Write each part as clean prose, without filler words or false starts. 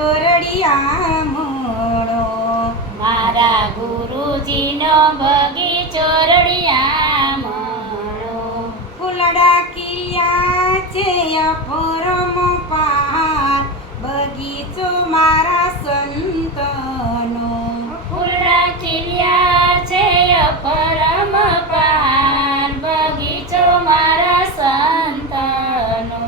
ચોરડિયા મોણો. મારા ગુરુજીનો બગીચો રળિયા મણો. ફૂલડા ખીલ્યા છે અપરંપાર, બગીચો મારા સંતનો. ફૂલડા ખીલ્યા છે અપરંપાર, બગીચો મારા સંતનો.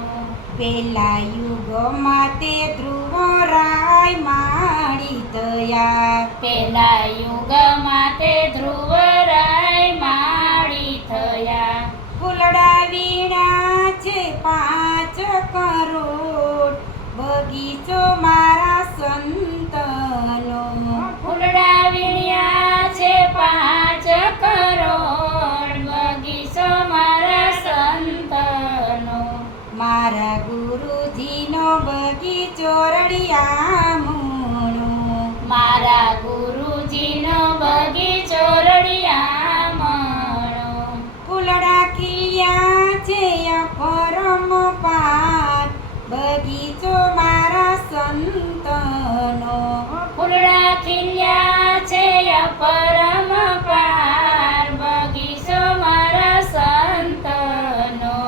પેલા યુગમાં તે ધ્રુવરાય માળી થયા, પેલા યુગમાં તે ધ્રુવરાય માળી થયા. ફૂલડા વીણા છે 5 કરોડ, બગીચો મારા સંતનો. ફૂલડા વીણ્યા છે 5 કરોડ, બગીચો મારા સંતનો. મારા ગુરુજીનો બગીચો રળિયા મોણો. મારા ગુરુજીનો બગીચો રળિયા મણો. ફૂલડા ખીલ્યા છે અપરંપાર, બગીચો મારા સંતનો. ફૂલડા ખીલ્યા છે અપરંપાર, બગીચો મારા સંતનો.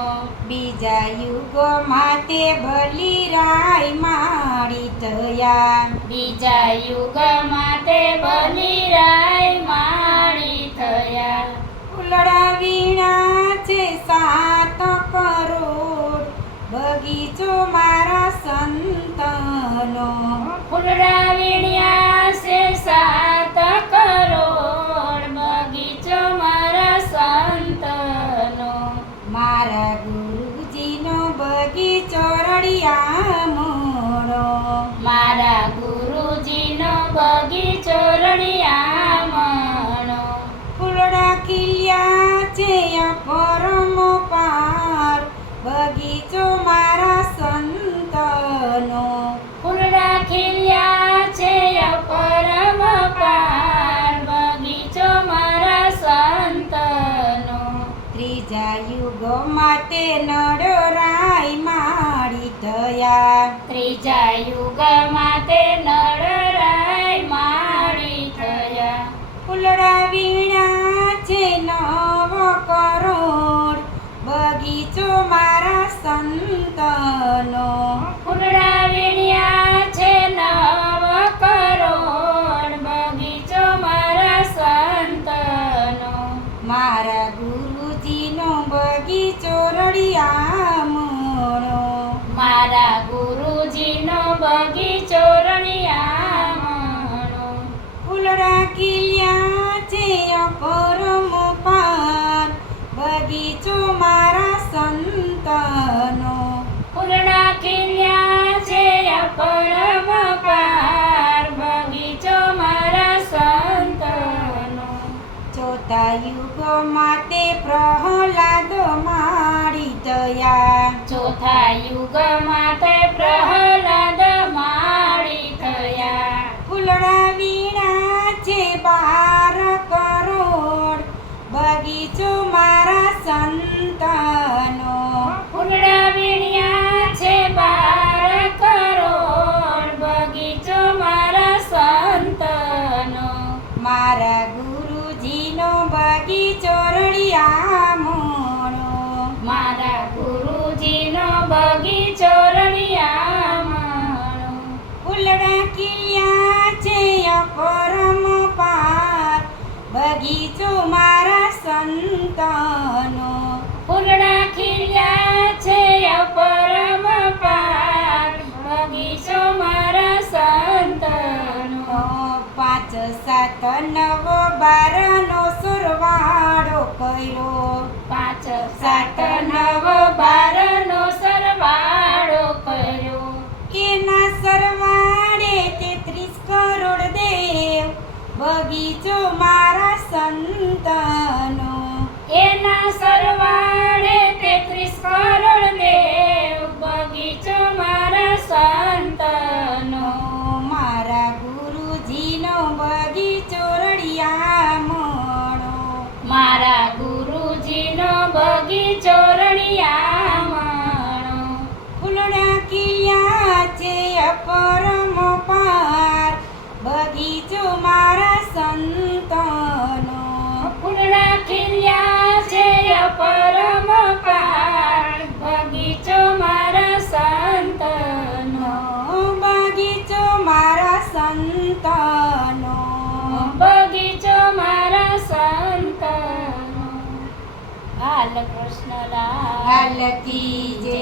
બીજા યુગમાં તે બલિરાય માળી થયા, બીજા યુગમાં તે બલિરાય માળી થયા. ફૂલડા વીણા છે 7 કરોડ, બગીચો મારા સંતનો. ફૂલડા વીણ્યા છે 7 કરોડ, બગીચો મારા સંતનો. મારા ગુરુજીનો બગીચો રળિયા મોણો. મારા ગુરુજીનો બગીચો રળિયા મણો. ફૂલડા ખીલ્યા છે અપરંપાર, બગીચો મારા સંતનો. ફૂલડા ખીલ્યા છે અપરંપાર, બગીચો મારા સંતનો. ત્રીજા યુગમાં તે નડરાય માળી થયા, ત્રીજા યુગમાં તે નળરાય માળી થયા. ફૂલડા વીણા છે 9 કરોડ, બગીચો મારા સંતનો. ફૂલડા વીણ્યા છે 9 કરોડ, બગીચો મારા સંતનો. મારા ગુરુજીનો બગીચો રળિયા મોણો. મારા ગુરુજીનો બગીચો રળિયા મણો. ફૂલડા ખીલ્યા છે અપરંપાર, બગીચો મારા સંતનો. ફૂલડા ખીલ્યા છે અપરંપાર, બગીચો મારા સંતનો. ચોથા યુગમાં તે પ્રહલાદ માળી થયા, ચોથા યુગમાં તે પ્રહલાદ માળી થયા. ફૂલડા વીણા છે 12 કરોડ, બગીચો મારા સંતનો. ફૂલડા વીણ્યા છે 12 કરોડ, બગીચો મારા સંતનો. મારા ગુરુજીનો બગીચો રળિયા મોણો. મારા ગુરુજીનો બગીચો રળિયા મણો. ફૂલડા ખીલ્યા છે અપરંપાર, બગીચો મારા સંતનો. ફૂલડા ખીલ્યા છે અપરંપાર, બગીચો મારા સંતનો. 5, 7, 9, 12 નો સરવાળો કર્યો, 5, 7, 9, 12 નો સરવાળો કર્યો. એના સરવાળે 33 કરોડ દેવ, બગીચો મારા સંતનો. એના સરવાળે 33 કરોડ દેવ, બગીચો મારા સંતનો. મારા ગુરુજીનો બગીચો રળિયા મોણો. મારા ગુરુજીનો બગીચો રળિયા મણો. ફૂલડા ખીલ્યા છે અપરંપાર, બાલકૃષ્ણ લાલ લાલ કી જય